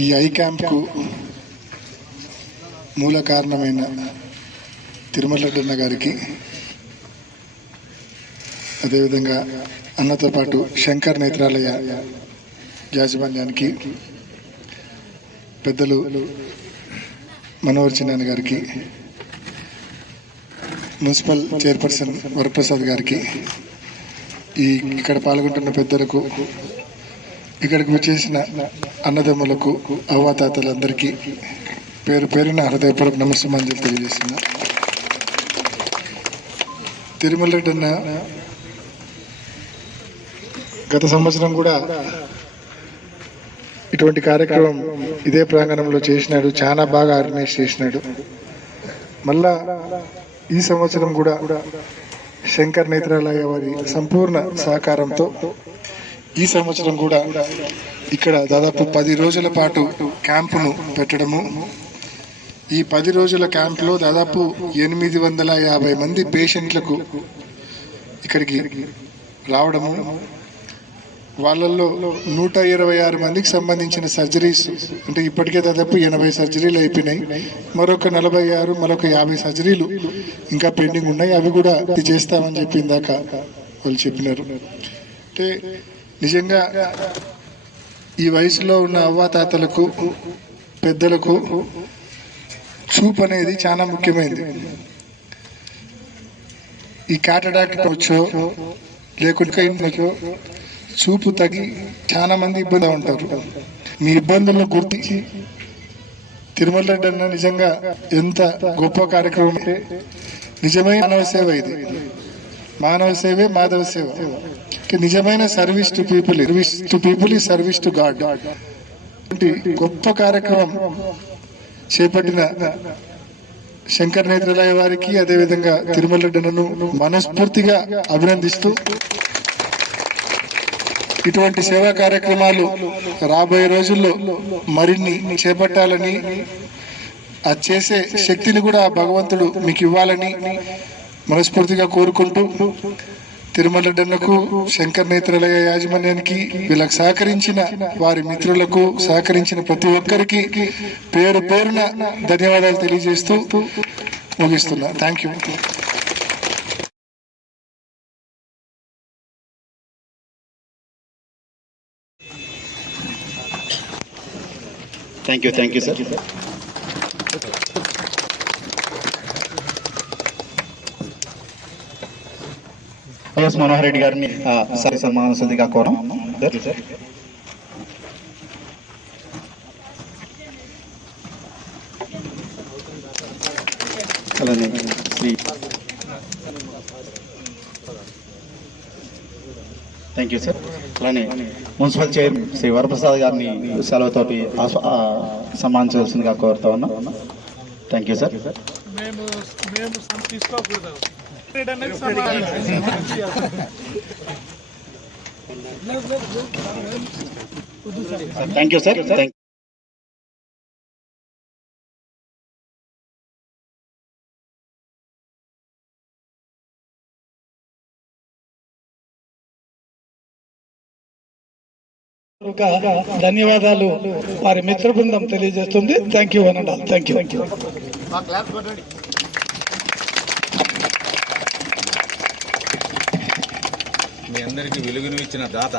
ఈ ఐ క్యాంప్కు మూల కారణమైన తిరుమలడ్డన్న గారికి అదేవిధంగా అన్నతో పాటు శంకర్ నేత్రాలయ యాజమాన్యానికి పెద్దలు మనోహర్ చిన్నాని గారికి మున్సిపల్ చైర్పర్సన్ వరప్రసాద్ గారికి ఈ ఇక్కడ పాల్గొంటున్న పెద్దలకు ఇక్కడికి వచ్చేసిన అన్నదమ్ములకు అవ్వాతాతలందరికీ పేరు పేరున హృదయపూర్వక నమస్కారం తెలియజేస్తున్నా. తిరుమల రెడ్డి అన్న గత సంవత్సరం కూడా ఇటువంటి కార్యక్రమం ఇదే ప్రాంగణంలో చేసినాడు చాలా బాగా ఆర్గనైజ్ చేసినాడు. మళ్ళా ఈ సంవత్సరం కూడా శంకర్ నేత్రాలయ వారి సంపూర్ణ సహకారంతో ఈ సంవత్సరం కూడా ఇక్కడ దాదాపు పది రోజుల పాటు క్యాంపును పెట్టడము. ఈ పది రోజుల క్యాంపులో దాదాపు ఎనిమిది వందల యాభై మంది పేషెంట్లకు ఇక్కడికి రావడము. వాళ్ళల్లో నూట ఇరవై ఆరు మందికి సంబంధించిన సర్జరీస్ అంటే ఇప్పటికే దాదాపు ఎనభై సర్జరీలు అయిపోయినాయి. మరొక నలభై ఆరు మరొక యాభై సర్జరీలు ఇంకా పెండింగ్ ఉన్నాయి. అవి కూడా ఇది చేస్తామని చెప్పిందాక వాళ్ళు చెప్పినారు. అంటే నిజంగా ఈ వయసులో ఉన్న అవ్వాతాతలకు పెద్దలకు చూపు అనేది చాలా ముఖ్యమైనది ఈ కాటడాక్ వచ్చో లేకుంటే ఇంట్లో చూపు తగ్గి చాలా మంది ఇబ్బంది ఉంటారు. మీ ఇబ్బందులను గుర్తించి తిరుమల రెడ్డి అన్న నిజంగా ఎంత గొప్ప కార్యక్రమం అంటే నిజమైన మానవ సేవ ఇది. మానవ సేవే మాధవ సేవ. నిజమైన service to people service to people ఈ సర్వీస్ టు గాడ్ గొప్ప కార్యక్రమం చేపట్టిన శంకర్ నేత్రాలయ వారికి అదేవిధంగా తిరుమల రెడ్డనను మనస్ఫూర్తిగా అభినందిస్తూ ఇటువంటి సేవా కార్యక్రమాలు రాబోయే రోజుల్లో మరిన్ని చేపట్టాలని అది చేసే శక్తిని కూడా భగవంతుడు మీకు ఇవ్వాలని మనస్ఫూర్తిగా కోరుకుంటూ తిరుమలడ్డన్నకు శంకర్ నేత్రాలయ యాజమాన్యానికి వీళ్ళకి సహకరించిన వారి మిత్రులకు సహకరించిన ప్రతి ఒక్కరికి పేరు పేరున ధన్యవాదాలు తెలియజేస్తూ ముగిస్తున్నా. Thank you thank you thank you sir YS Manohar Reddy గారిని సరి సన్మాన సుద్దిగా కోరం సార్ అలానే శ్రీ థ్యాంక్ యూ సార్ అలానే మున్సిపల్ చైర్ శ్రీ వరప్రసాద్ గారిని సెలవుతోటి ఆ, సన్మానించవలసిందిగా కోరుతా ఉన్నా. థ్యాంక్ యూ సార్ మేము తీసుకోకూడదు. Thank you sir. థ్యాంక్ ధన్యవాదాలు వారి మిత్ర బృందం తెలియజేస్తుంది థ్యాంక్ యూ అనండి థ్యాంక్ యూ మీ అందరికీ వెలుగును ఇచ్చిన దాత